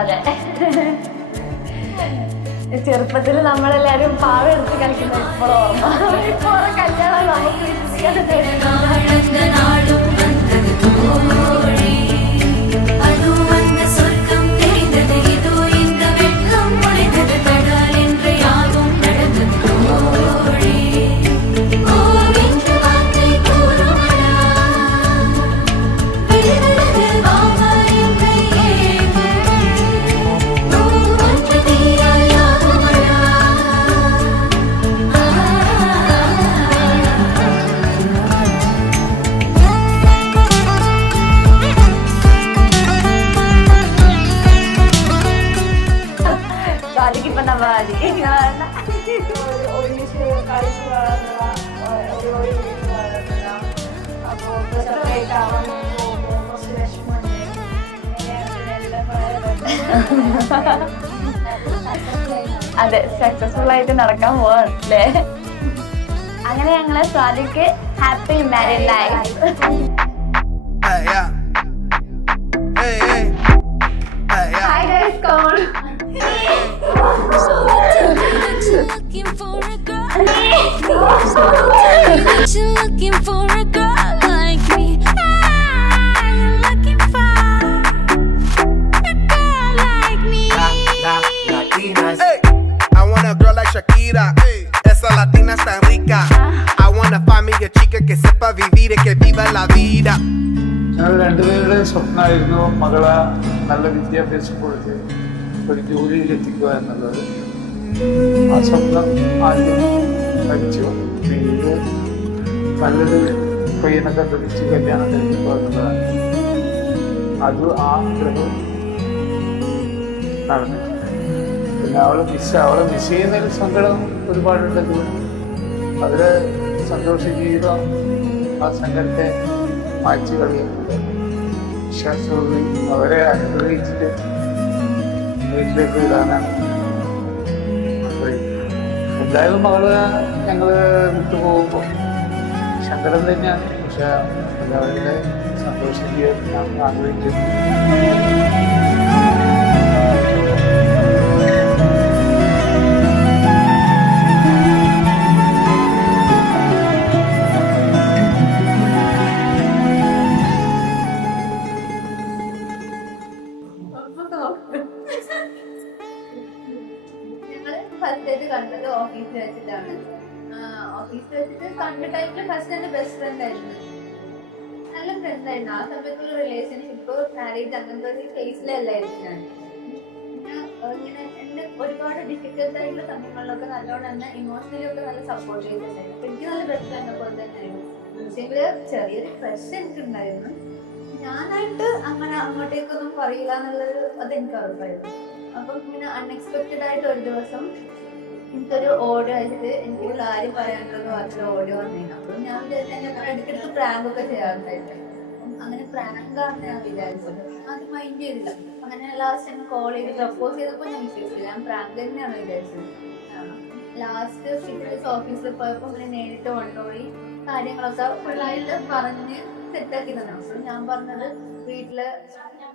അതെ, ചെറുപ്പത്തിൽ നമ്മളെല്ലാരും പാവെടുത്ത് കളിക്കുന്ന ഇപ്പോഴും ഓർമ്മ. ഇപ്പൊ കല്യാണം നമുക്ക് അതെ, സക്സസ്ഫുൾ ആയിട്ട് നടക്കാൻ പോവാണ് അല്ലേ? അങ്ങനെ ഞങ്ങളെ സ്വാതിക്ക് happy married life. Hi guys, come on. Looking for a girl like me. I'm looking for a girl like me. Latinas. Hey, I want a girl like Shakira. Hey, esa latina es tan rica. I want a familia chica que sepa vivir y que viva la vida. ഞങ്ങൾ രണ്ടുപേരുടെയും സ്വപ്നമായിരുന്നു മകളെ നല്ല വിദ്യാഭ്യാസം കൊടുത്ത് ഒരു ജോലിയിലെത്തിക്കുക എന്നുള്ളത്. ആ സ്വപ്നം ആദ്യം പഠിച്ചു, പിന്നീട് നല്ലൊരു പയ്യനൊക്കെ പിടിച്ച് കല്യാണം കഴിക്കുക എന്നുള്ളതാണ്. അത് ആ ആഗ്രഹം നടന്നിട്ടുണ്ട്. പിന്നെ അവളെ മിസ് ചെയ്യുന്നൊരു സങ്കടം ഒരുപാടുണ്ടെങ്കിൽ അതിലെ സന്തോഷ ജീവിതം ആ സങ്കടത്തെ മാറ്റി കളിയുന്നുണ്ട്. വിശ്വാസത്തോടെ അവരെ അനുഗ്രഹിച്ചിട്ട് വീട്ടിലേക്ക് ഇടാനാണ്. എന്തായാലും മകള് ഞങ്ങള് വിട്ടുപോകുമ്പോൾ സങ്കടം തന്നെയാണ്. പക്ഷെ എല്ലാവരുടെ സന്തോഷ ജീവിതം ഞാൻ ആഗ്രഹിക്കുന്നു. കണ്ടത് ഓഫീസിൽ വെച്ചിട്ടാണ്. ഓഫീസിൽ വെച്ചിട്ട് കണ്ട ടൈമില് ഫസ്റ്റ് എന്റെ ബെസ്റ്റ് ഫ്രണ്ട് ആയിരുന്നു, നല്ല ഫ്രണ്ട് ആയിരുന്നു. ആ സമയത്തുള്ള റിലേഷൻഷിപ്പ് മാരേജ് അങ്ങനത്തെ ഒരു ഫേസിലല്ലായിരുന്നു ഞാൻ. ഇങ്ങനെ എന്നെ ഒരുപാട് ഡിഫിക്കൽട്ട് ആയിട്ടുള്ള സമയങ്ങളിലൊക്കെ നല്ലോണം എന്നെ ഇമോഷണലി ഒക്കെ നല്ല സപ്പോർട്ട് ചെയ്തിട്ടുണ്ടായിരുന്നു. അപ്പൊ എനിക്ക് നല്ല ബെസ്റ്റ് ഫ്രണ്ട് പോലെ തന്നെയായിരുന്നു. പക്ഷേങ്കില് ചെറിയൊരു പ്രശ്നം എനിക്കുണ്ടായിരുന്നു. ഞാനായിട്ട് അങ്ങനെ അങ്ങോട്ടേക്കൊന്നും പറയില്ല എന്നുള്ളൊരു അതെനിക്ക് ഉറപ്പായിരുന്നു. അപ്പം ഇങ്ങനെ അൺഎക്സ്പെക്റ്റഡ് ആയിട്ട് ഒരു ദിവസം എനിക്കൊരു ഓഡിയോ അയച്ചിട്ട് എനിക്കൊരു കാര്യം പറയാനുണ്ടെന്ന് പറഞ്ഞൊരു ഓഡിയോ വന്നിരുന്നു. അപ്പോൾ ഞാൻ ഇടയ്ക്കിടയ്ക്ക് പ്രാങ്ക് ഒക്കെ ചെയ്യാറുണ്ടായിട്ട് അങ്ങനെ പ്രാങ്കാണെന്ന് ഞാൻ വിചാരിച്ചത്. അത് മൈൻഡ് ചെയ്തില്ല. അങ്ങനെ ലാസ്റ്റ് എന്നെ കോൾ ചെയ്ത് പ്രപ്പോസ് ചെയ്തപ്പോൾ ഞാൻ വിശ്വസിച്ചില്ല, ഞാൻ പ്രാങ്ക് തന്നെയാണ് വിചാരിച്ചത്. ലാസ്റ്റ് ഫിറ്റ്നസ് ഓഫീസിൽ പോയപ്പോൾ ഇങ്ങനെ നേരിട്ട് കൊണ്ടുപോയി കാര്യങ്ങളൊക്കെ ഫുള്ളായിട്ട് പറഞ്ഞ് സെറ്റാക്കി തന്നെ. അപ്പോൾ ഞാൻ പറഞ്ഞത് വീട്ടില്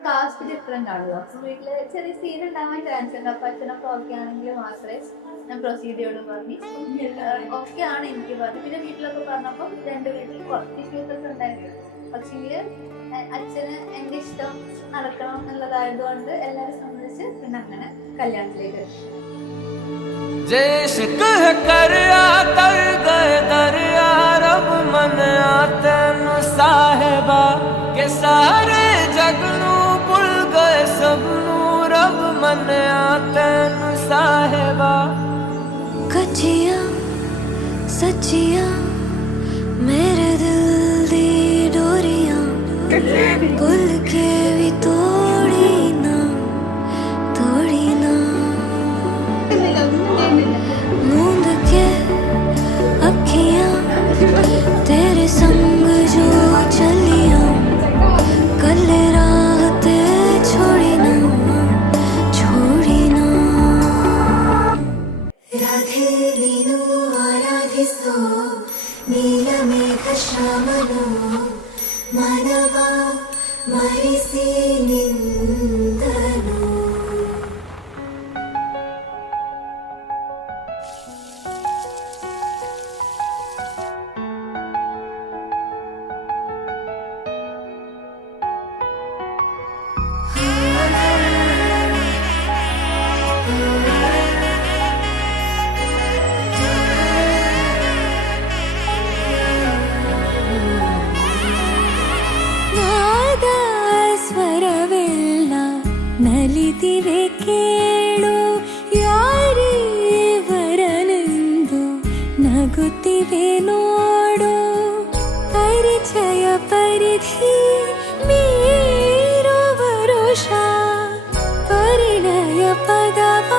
കാസ്റ്റ് ഡിഫറെന്റ് ആണല്ലോ, അപ്പൊ വീട്ടില് ചെറിയ സീൻ ഉണ്ടാവാൻ ചാൻസ് ഉണ്ട്. അപ്പൊ അച്ഛനൊക്കെ ഓക്കെ ആണെങ്കിൽ മാത്രമേ ഞാൻ പ്രൊസീഡ് ചെയ്യുള്ളൂ പറഞ്ഞ് ഓക്കെ ആണ് എനിക്ക് പറഞ്ഞു. പിന്നെ വീട്ടിലൊക്കെ പറഞ്ഞപ്പോൾ രണ്ട് വീട്ടിൽ കുറച്ച് ഇഷ്യൂസ് ഒക്കെ ഉണ്ടായിരുന്നു. പക്ഷെങ്കില് അച്ഛന് എന്റെ ഇഷ്ടം നടക്കണം എന്നുള്ളതായതുകൊണ്ട് എല്ലാവരും സംബന്ധിച്ച് പിന്നെ അങ്ങനെ കല്യാണത്തിലേക്ക് कचिया सचिया मेरे दिल दी डोरियां भुल के भी तोड़ी ना मूंद के अखियां तेरे संग जो चलियां कल राहते छोड़ी ना राधे नीनु आराधिसो ನಲಿದಿವೆ ಕೇಳು ಯಾರೇ ವರನೆಂದು ನಗುತ್ತಿವೆ ನೋಡು ಪರಿಚಯ ಪರಿಧಿ ಮೀರುವ ವರುಷ ಪರಿಣಯ ಪದವ